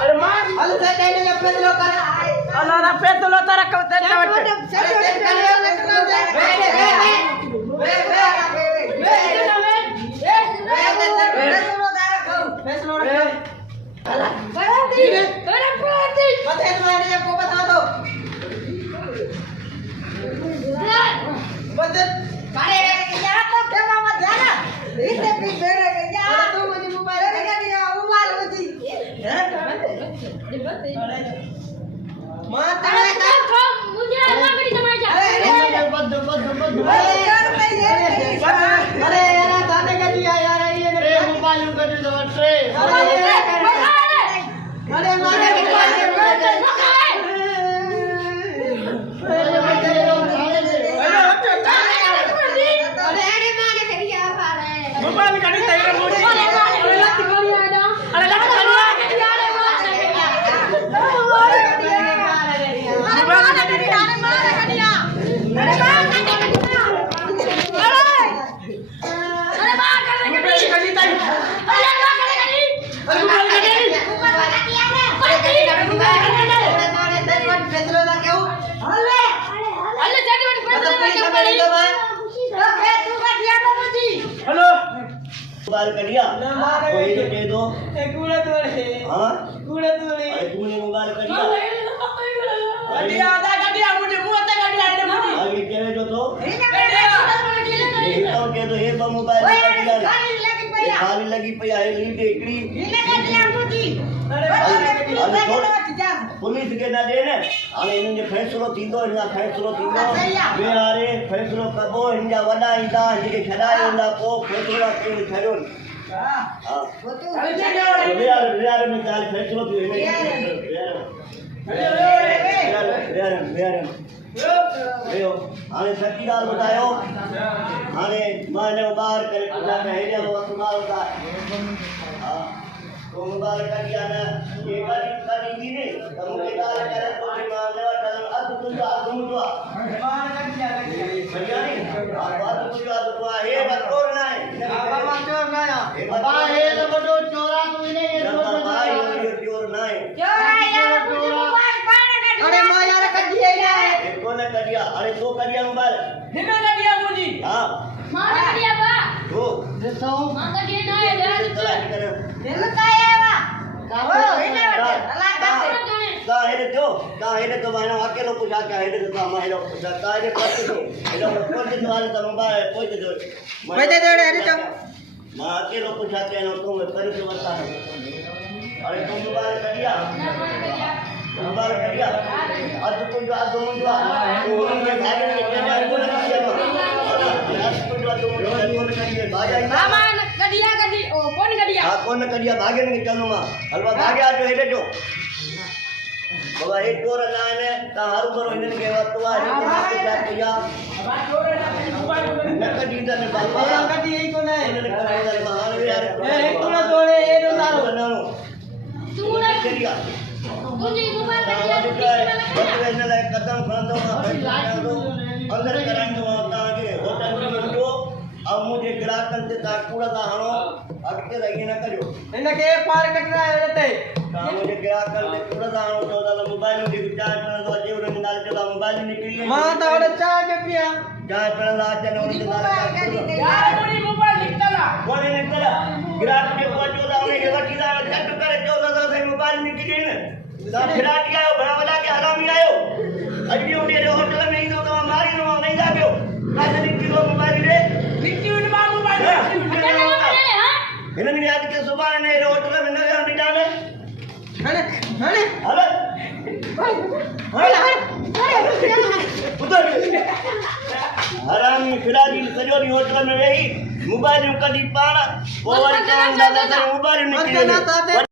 अरे मार हल से कहने के पेदलो कर अल्लाह रा पेदलो तारा कवते चावटे मोबाइल करिया वही तो दे दो कूड़ा तोड़े हां कूड़ा तोड़े अरे तूने मोबाइल करिया गड्डिया आधा गड्डिया मुझे मुंह ते गड्डिया ने मुझे आगे केवे जो तो गड्डिया ये तो के तो ये मोबाइल करिया खाली लगी पई है ली के इकड़ी नीले गड्डिया मुझे पुलिस के ना देने हाणे इनन जो फैसलो थींदो इनजा फैसलो थींदो वे हारे फैसलो कबो इनजा वडा इंदा जेके खडायो इंदा को फैसलो के खड़ो हां यार में काल फैसलो थी यार यो हाणे सच्ची गाल बतायो हाणे माने बाहर करे पूजा में हेरिया वक्त माल का हां तो मोबाइल का दिया ना ये करी दी ने तो मुझे गाल करे तो मान ले वाला अब तुम तो आदम तो मान का दिया बढ़िया नहीं बात तुझ तो है बात और ना है बाबा चोर ना बाबा है तो बड़ो चोरा तू ने ये चोर ना है अरे मां यार कदिया यार कौन कदिया अरे तो कदिया मोबाइल हिमे कदिया मुजी हां मां कदिया बा वो देखो मां कदिया ना है यार दिल काया बा ओ हिने अल्लाह का का है तो मानो अकेलो पूछा क्या है तो हमारे लोग का है पत्ते तो ये लोग कोई दिन वाले तो मोबाइल कोई दे दो अरे तो मां अकेलो पूछा क्या नो तुम पर से बता अरे तुम मोबाइल करिया मोबाइल करिया आज तुम जो आज तुम जो तो उनके भागे के क्या को करिया आज तुम जो करिए भागा मामा कदिया कदी ओ कौन कदिया हां कौन करिया भागे नहीं चलो मां हलवा भागे आ जो हेडे जो बाबा एक तोर लाने ता हारू करो इनन के वक्त आ जो क्या किया बाबा चोर न कदी ने बाबा कदी यही को नहीं इनन करे महान यार ए कूड़ा तोड़े ए रो सारो बनानो तू ना करिया तुझे मोबाइल कदिया बतवे ने कदम खणंदो अंदर करांदो ता के होटल में जो अब मुझे ग्राहकन से ता कूड़ा ता हणो अटके रही न करियो इनके पार कटना है रहते ता मुझे ग्राहकन से कूड़ा ता हणो तो दा मोबाइल में चार्ज करन तो जे उन नाल चला मोबाइल निकली मां ता ओडे चाय के पिया चार्ज करन ला जने उन नाल यार मुनी मोबाइल निकला कोने निकला ग्राहक के पहुंचो दा उन्हें वठी दा झट करे 14 से मोबाइल निकली ने ता खिला दिया बड़ा वाला के हरामी आयो अभी उन्हें होटल में ही तो मारी नो नहीं जाबो का निकलो मोबाइल रे निक्की उन बाबू बाबू इन्हें आज के सुबह ने होटल में नजर नहीं डाले हने हेलो उधर हरामी फिराजी सजो दी होटल में रही मोबाइल कदी पाण वो वाली काम दादा मोबाइल निकली